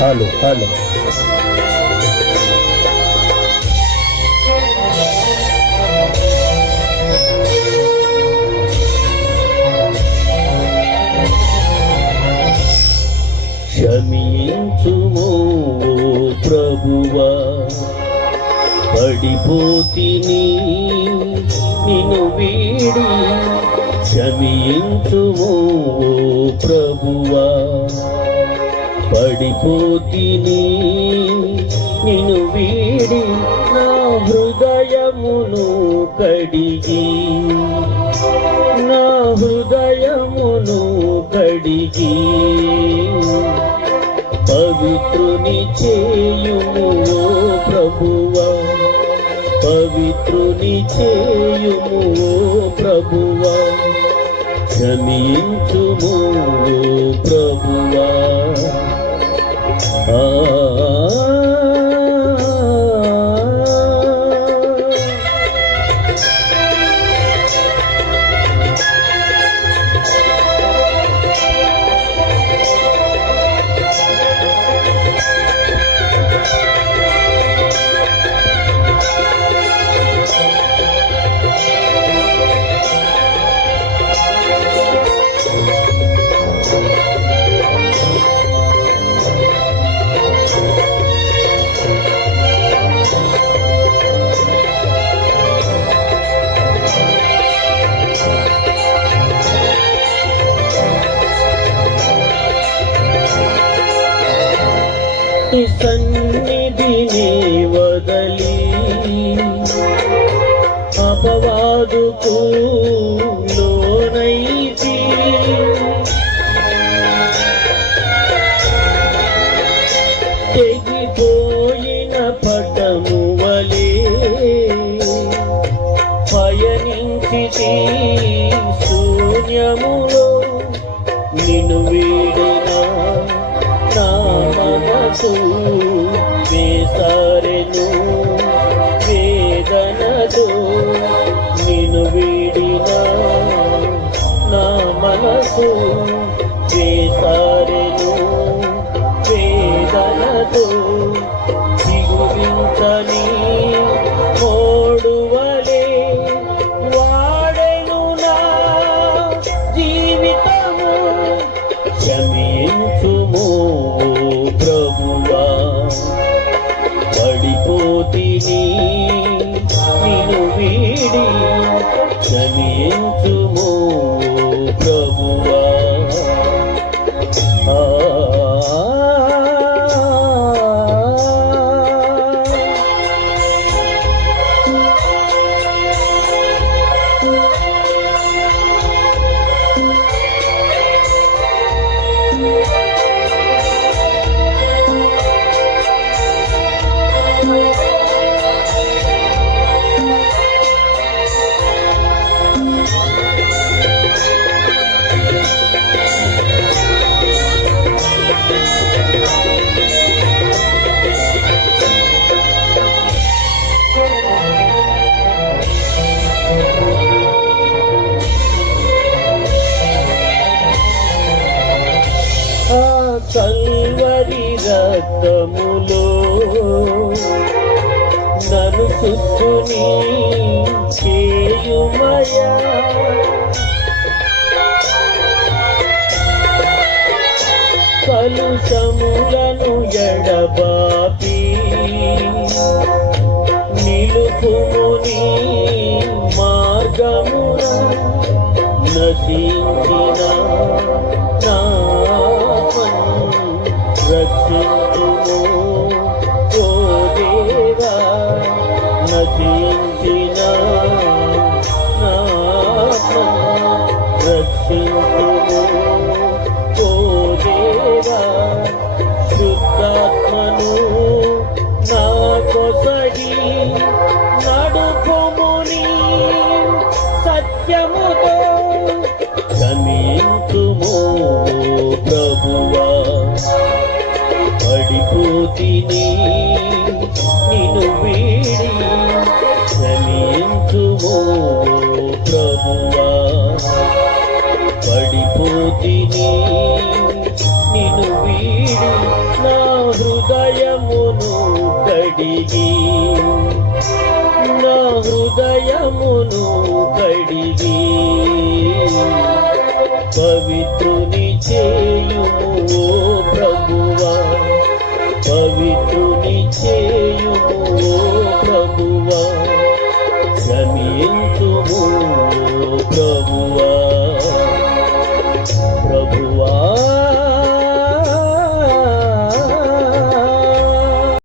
Hello hello క్షమించుము ప్రభువా, పడిపోతిని నిన్ను వీడి. క్షమించుము ప్రభువా, పడిపోతిని నిన్ను వీడి. నా హృదయమును కడిగి, నా హృదయమును కడిగి పవిత్రుని చేయుము ప్రభువా, పవిత్రుని చేయుము ప్రభువా. క్షమించుము ప్రభువా. సన్నిధిని వదలి అపవాదుకు లోనైతి, తెగిపోయిన పటము వలె పయనించితి శూన్యములో. నిన్ను వీడిన నా మనసు వేసారెను వేదనతో. నిన్ను వీడిన నా మనసు వేసారెను వేదనతో. దిగువించని మోడువలే వాడెను నా జీవితము. క్షమించుము ప్రభువా, పడిపోతిని నిన్ను వీడి. క్షమించుము ప్రభువా. కల్వరి రక్తములో నన్ను శుద్ధుని చేయుమయా. కలుషములను ఎడబాపి నిలుపుముని మార్గమున. నశించిన నా రక్షించుము ఓ దేవా. నశించిన నా రక్షించుము ఓ దేవా. శుద్ధాత్మను నా కొసగి నడుపుముని సత్యముతో. క్షమించుము ప్రభువా, పడిపోతిని నిన్ను వీడి. క్షమించుము ప్రభువా, పడిపోతిని నిన్ను వీడి. నా ప్రభువా క్షమించుము ఓ ప్రభువా